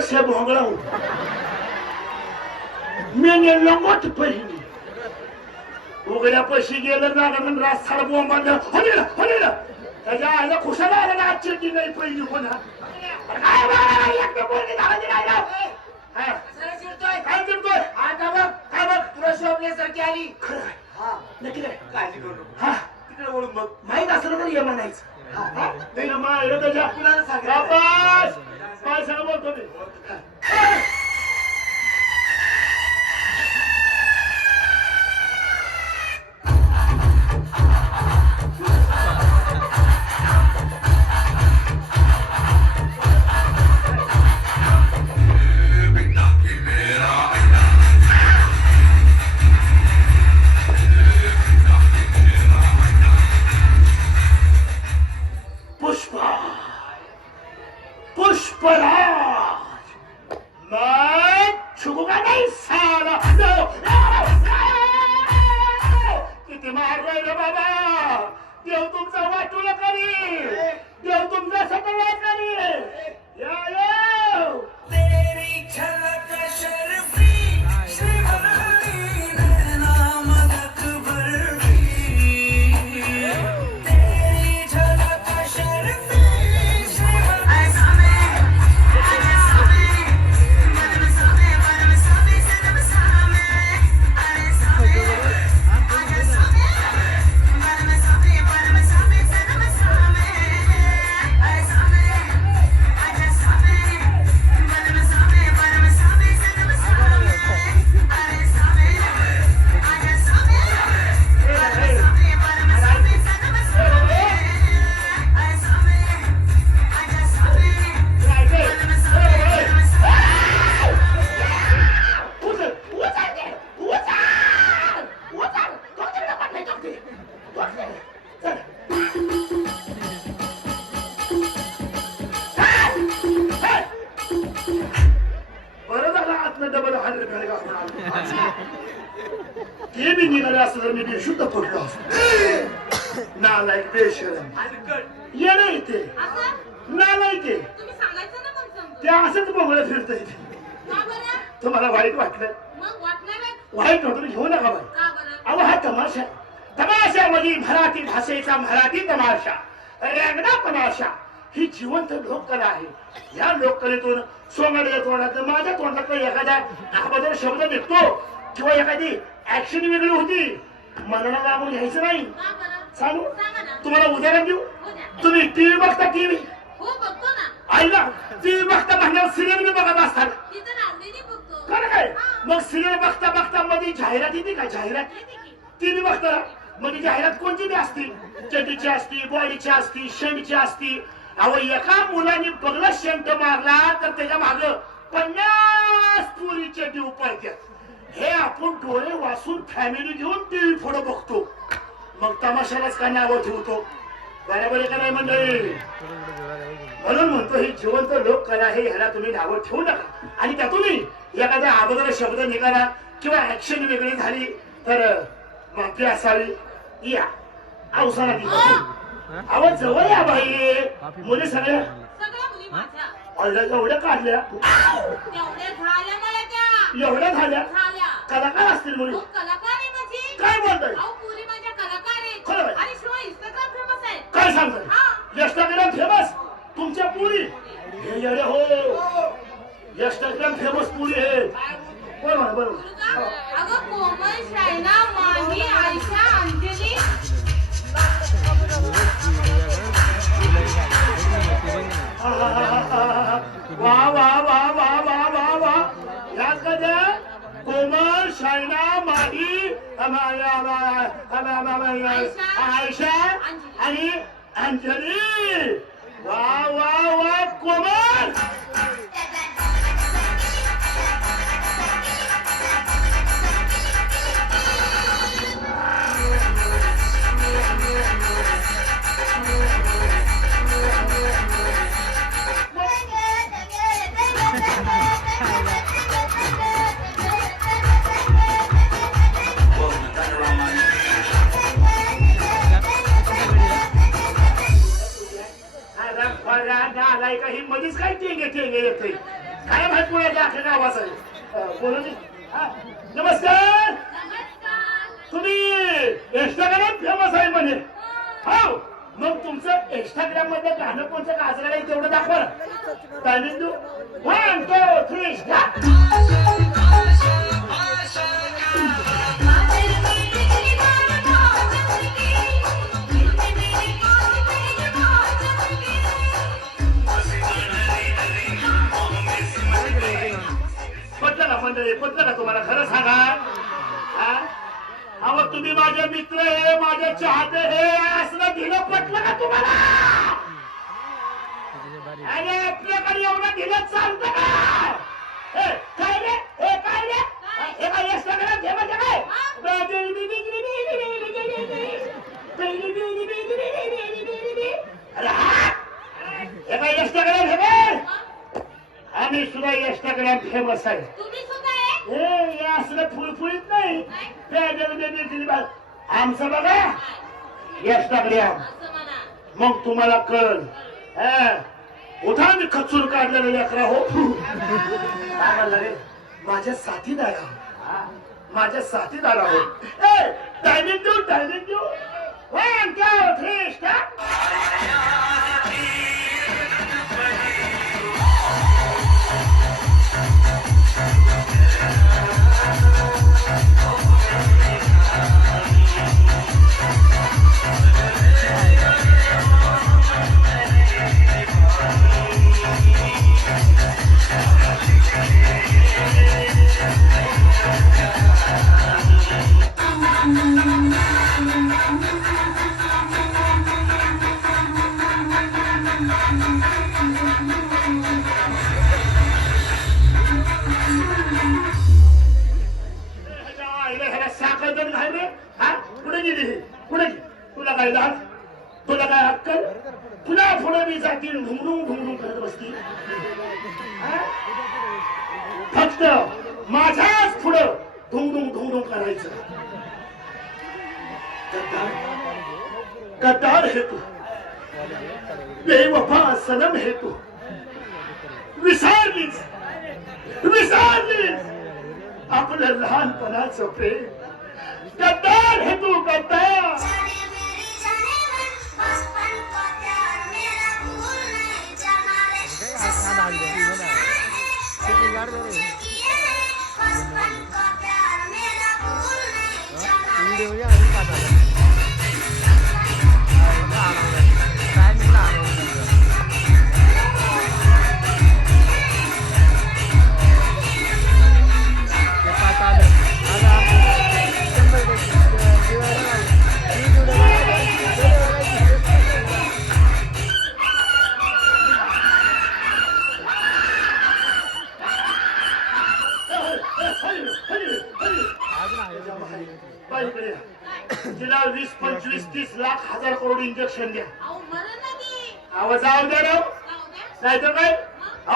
से भोंगड़ा हूं मैंने लंगोट पहिली उघड्या पैसे गेलं ना म्हणून रास्ताला बोंबाडलं होणे त्याच्या आईला खुशाला आला ना आजची ती नाही पहिली कोणा काय बाळा एकदा बोलली झाली नाही हा सरळ चिडतोय काय करतोय आता बघ काय बघ तुला शोभण्यासारखी आली खरं आहे. हा नक्की रे काळजी करू नको हा तिकडे वळून बघ माहित असलं तर ये म्हणायचं हा नाही ना मा एवढं त्याच्या कुणाला सांगायचं? बापास काय सांग बोलतो मी पुष्पा पुष्पराज मैं छुपूंगा नहीं साला किती मार रे बाबा देव तुमचा वाटूला करी देव तुमचा सगळा करी या तेरी झलक शर्फी श्रीवल्ली नैना मदक भरवी तेरी झलक शर्फी श्रीवल्ली ऐसा मैं मन सामे सनम सामे अरे सामे आजा सामे मन सामे सनम सामे ऐसा मैं आजा सामे बरं झालं आतनं डबल हाडर घालगा ते बी निघाले असं तर मी शुद्ध पडलो असतो नालायक बेशरम येणं इथे नालायक आहे तुम्ही सांगायचं ना मग समजून. ते असंच बोंगळं फिरत इथे का बरं? तुम्हाला वाईट वाटलं मग वाटणार आहे? वाईट वाटून घेऊ नका बाई का बरं? अहो हा तमाशा तमाशामध्ये मराठी भाषेचा मराठी तमाशा रंगना तमाशा ही जिवंत लोककला आहे या लोककलेतून सोंगाड्याच्या तोंडात माझ्या तोंडात एखादा अगोदर शब्द निघतो किंवा एखादी ऍक्शन वेगळी होती मनाला लागून घ्यायचं नाही का बरं? सांगू सांगा ना. तुम्हाला उदाहरण देऊ हो द्या. तुम्ही टीव्ही बघता टीव्ही हो बघतो ना. ऐका टीव्ही बघता म्हणल्यावर सिरियल बी बघत असतात तिथं रांधेनी बघतो. खरं काय हा. मग सिरियल बघता बघता मध्ये जाहिरात येते का जाहिरात येते की. टीव्ही बघता मध्ये जाहिरात कोणती बी असती चड्डीची असती बॉडीची असती शेंडची असती अहो एका मुलाने पगला शेंट मारला तर त्याच्या माग 50 पुरी चड्डी उपायतात हे आपण डोळे वाचून फॅमिली घेऊन टीव्ही पुढे बघतो मग तमाशालाच का नावं ठेवतो बरोबर आहे का नाही मंडळी म्हणून म्हणतो ही जिवंत लोककला आहे ह्याला तुम्ही नावं ठेवू नका आणि त्यातूनही एखादा अगोदर शब्द निघाला किंवा ऍक्शन वेगळी झाली तर माफी असावी या अवसाना दिला आवाज जवळ या बाई मुली सगळ्या सगळ्या मुली माझ्या. ऑर्डर एवढ्या काढल्या तेवढ्या झाल्या मला त्या. एवढ्या झाल्या झाल्या. कलाकार असतील मुली हो, कलाकार आहे माझी. काय बोलताय अहो, पुरी माझ्या कलाकार आहेत. खरं आहे. आणि शिवाय इंस्टाग्राम फेमस आहे. काय सांगताय हा. इंस्टाग्राम फेमस तुमच्या पुरी हे येडे हो इंस्टाग्राम फेमस पुरी आहे बरोबर बरोबर मुलगा, अगं कोमल, शायना, माही, आयशा, अंजली. वा वा वा वा वा वा वा याद कद्या कोमल शायना माही आयशा आणि अंजली वा वा वा कोमल आलाय का ही मध्येच काय टेंगे टेंगे येते काय नाव आहे पुण्याच्या अख्या गावाचं आहे बोला की. हा, नमस्कार. तुम्ही इंस्टाग्राम फेमस आहे म्हणे. हो मग तुमचं इंस्टाग्राम मध्ये गाणं कोणतं गाजलं आहे तेवढं दाखवा ना. टायमिंग देऊ. 1 2 3 स्टार्ट. पटलं का मंडळी, पटलं का तुम्हाला खरं सांगा. हा? अहो तुम्ही माझे मित्र आहे, माझे चाहते हे असलं दिलं पटलं का तुम्हाला. अरे आपल्याकडे एवढं दिलं चालतं का. ए, काय रे हे काय रे हे काय इंस्टाग्राम फेमस आहे काय. अरे हा हे काय इंस्टाग्राम फेमस. आम्ही सुद्धा इंस्टाग्राम फेमस आहे. तुम्ही सुद्धा आहे? ए हे असलं फुलफुलीत नाही. आमचं बघा इंस्टाग्राम असं म्हणा. मग तुम्हाला कळल. उठा मी खचून काढलेलं लेकरा हो. काय म्हणलं रे माझ्या साथीदार आहोत, माझ्या साथीदार आहोत. टायमिंग देऊ, टायमिंग देऊ. 1 2 3 स्टार्ट. तुला काय लाज, तुला काय अक्कल. पुन्हा पुढे मी जातील घुंगडून घुंगडून करत बसतील. फक्त माझ्याच पुढं ढुंगडून ढुंगडून करायचं. गद्दार हे तू, बेवफा सनम हे तू. विसरलीस विसरलीस आपलं लहानपणाचं प्रेम. गद्दार हे तू, गद्दार. जाने मेरी जाने मन बचपन का प्यार मेरा भूल नहीं जाना रे. ससुर मेरा प्यार है किए रे. बचपन का प्यार मेरा भूल नहीं जाना रे. तिला 20 25 30 लाख 1000 करोड इंजेक्शन द्या. अहो मरण नाही. आवाज जाऊ द्या राव. जाऊ द्या. नाहीतर काय